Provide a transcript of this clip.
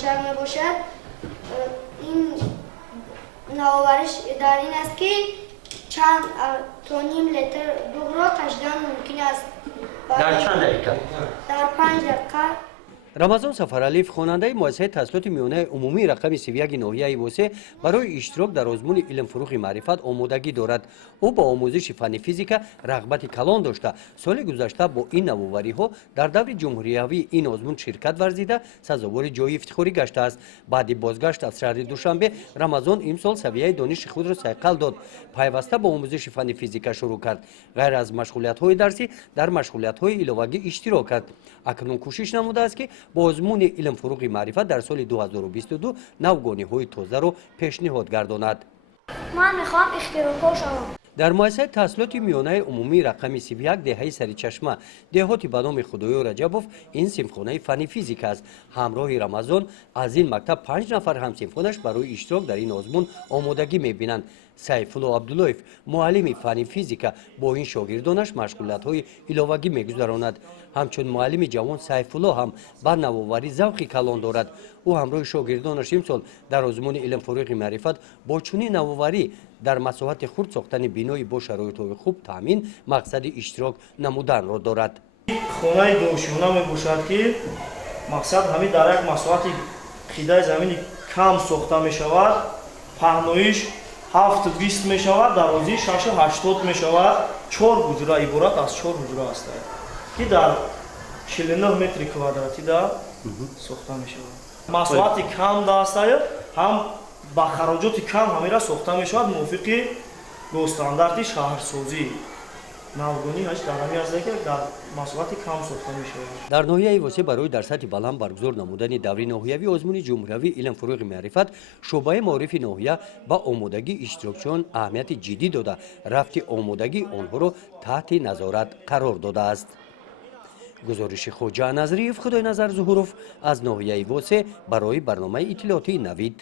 بشر می باشد این نوآوریش در این است که چند تا نیم لیتر دوغ را کشیدن ممکن است در چند دقیقه؟ در 5 دقیقه. рамазон сафаралиев хонандаи муассисаи таҳсилоти миёнаи умумии рақами 31 ноҳияи восе барои иштирок дар озмуни илмфурӯғи маърифат омодагӣ дорад. ӯ ба омӯзиши фанни физика рағбати калон дошта соли гузашта бо ин навовариҳо дар даври ҷумҳуриявии ин озмун ширкат варзида сазовори ҷои ифтихорӣ гаштааст. баъди бозгашт аз шаҳри душанбе рамазон имсол савияи дониши худро сайқал дод. пайваста ба омӯзиши фанни физика шурӯъ кард. ғайр аз машғулиятҳои дарсӣ дар машғулиятҳои иловагӣ иштирок кард. акнун кӯшиш намудааст ки бо озмуни илмфурӯғи маърифат дар соли 2022 навгониҳои тозаро пешниҳод гардонад. من میخوام اختراع شوم. дар муассисаи таҳсилоти миёнаи умумии рақами 31 деҳаи Саричашма деҳоти ба номи Худоё Раҷабов ин симфхонаи фанни физика аст. ҳамроҳи Рамазон аз ин мактаб 5 нафар ҳамсимфонаш барои иштирок дар ин озмун омодагӣ мебинанд. Сайфулло Абдуллоев муаллими фанни физика бо ин шогирдонаш машғулиятҳои иловагӣ мегузаронад. ҳамчун муаллими ҷавон Сайфулло ҳам ба навоварӣ завқи калон дорад. ӯ ҳамроҳи шогирдонаш имсол дар озмуни илмфурӯғи маърифат бо чунин навоварӣ дар масоҳати хурд сохтани бинои бо шароитҳои хуб таъмин мақсади иштирок намуданро дорад. хонаи дошона мебошад ки мақсад ҳамин дар як масоҳати қидаи замини кам сохта мешавад, паҳноиш 7-20 мешавад, дарозии 6-80 мешавад. 4 ҳуҷра иборат аз 4 ҳуҷра ҳастад ки дар 49 метри квадратида сохта мешавад. масоҳати кам дастае ҳам ба хароҷоти кам ҳамира сохта мешавад мувофиқи бо стандарти шаҳрсозӣ. навгони ҳач дар ҳамин аст ки дар масоҳати кам сохта мешавад. дар ноҳияи восе барои дар сатҳи баланд баргузор намудани даври ноҳиявӣ озмуни ҷумҳуриявии илмфурӯғи маърифат шӯъбаи маорифи ноҳия ба омодагии иштирокчиён аҳамияти ҷиддӣ дода рафти омодагии онҳоро таҳти назорат қарор додааст. гузориши хоҷа назриев, худойназар зуҳуров аз ноҳияи восе барои барномаи иттилоотии Навид.